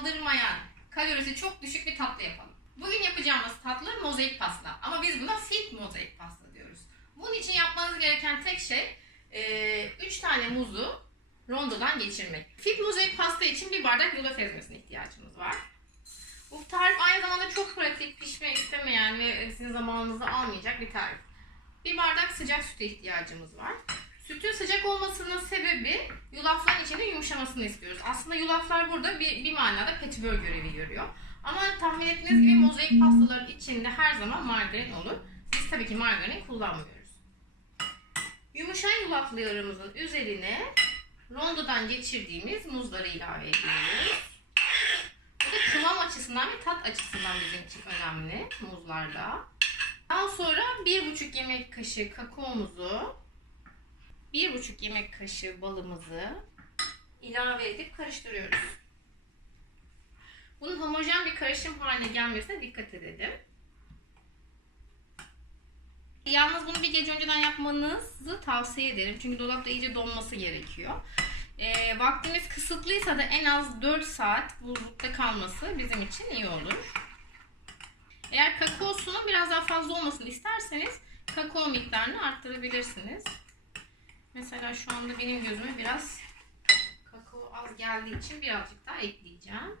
aldırmayan, kalorisi çok düşük bir tatlı yapalım. Bugün yapacağımız tatlı mozaik pasta. Ama biz buna fit mozaik pasta diyoruz. Bunun için yapmanız gereken tek şey 3 tane muzu rondodan geçirmek. Fit mozaik pasta için bir bardak yulaf ezmesine ihtiyacımız var. Bu tarif aynı zamanda çok pratik, pişme istemeyen ve sizin zamanınızı almayacak bir tarif. Bir bardak sıcak süte ihtiyacımız var. Sütün sıcak olmasının sebebi yulafların içinde yumuşamasını istiyoruz. Aslında yulaflar burada bir, bir manada petibör görevi görüyor. Ama tahmin ettiğiniz gibi mozaik pastaların içinde her zaman margarin olur. Biz tabii ki margarin kullanmıyoruz. Yumuşayan yulaflarımızın üzerine rondodan geçirdiğimiz muzları ilave ediyoruz. Bu da kıvam açısından ve tat açısından bizim için önemli muzlarda. Daha sonra 1,5 yemek kaşığı kakaomuzu, 1,5 yemek kaşığı balımızı ilave edip karıştırıyoruz. Bunun homojen bir karışım haline gelmesine dikkat edelim. Yalnız bunu bir gece önceden yapmanızı tavsiye ederim. Çünkü dolapta iyice donması gerekiyor. E, vaktimiz kısıtlıysa da en az 4 saat buzlukta kalması bizim için iyi olur. Eğer kakaosunun biraz daha fazla olmasını isterseniz kakao miktarını arttırabilirsiniz. Mesela şu anda benim gözüme biraz kakao az geldiği için birazcık daha ekleyeceğim.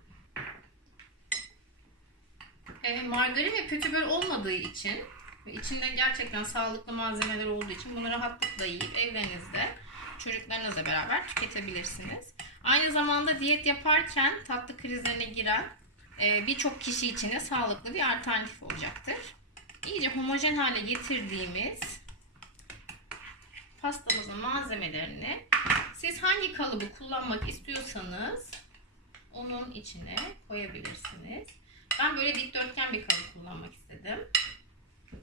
E, margarin ve pütübör olmadığı için ve içinde gerçekten sağlıklı malzemeler olduğu için bunu rahatlıkla yiyip evlerinizde çocuklarınızla beraber tüketebilirsiniz. Aynı zamanda diyet yaparken tatlı krizlerine giren e, birçok kişi için de sağlıklı bir alternatif olacaktır. İyice homojen hale getirdiğimiz pastamızın malzemelerini siz hangi kalıbı kullanmak istiyorsanız onun içine koyabilirsiniz. Ben böyle dikdörtgen bir kalıp kullanmak istedim.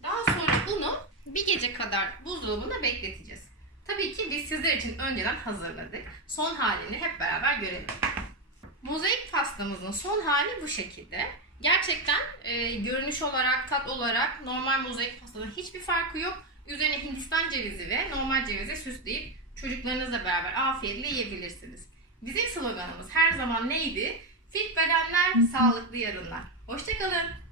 Daha sonra bunu bir gece kadar buzdolabında bekleteceğiz. Tabii ki biz sizler için önceden hazırladık. Son halini hep beraber görelim. Mozaik pastamızın son hali bu şekilde. Gerçekten e, görünüş olarak, tat olarak normal mozaik pastadan hiçbir farkı yok. Üzerine Hindistan cevizi ve normal cevizi süsleyip çocuklarınızla beraber afiyetle yiyebilirsiniz. Bizim sloganımız her zaman neydi? Fit bedenler, sağlıklı yarınlar. Hoşçakalın.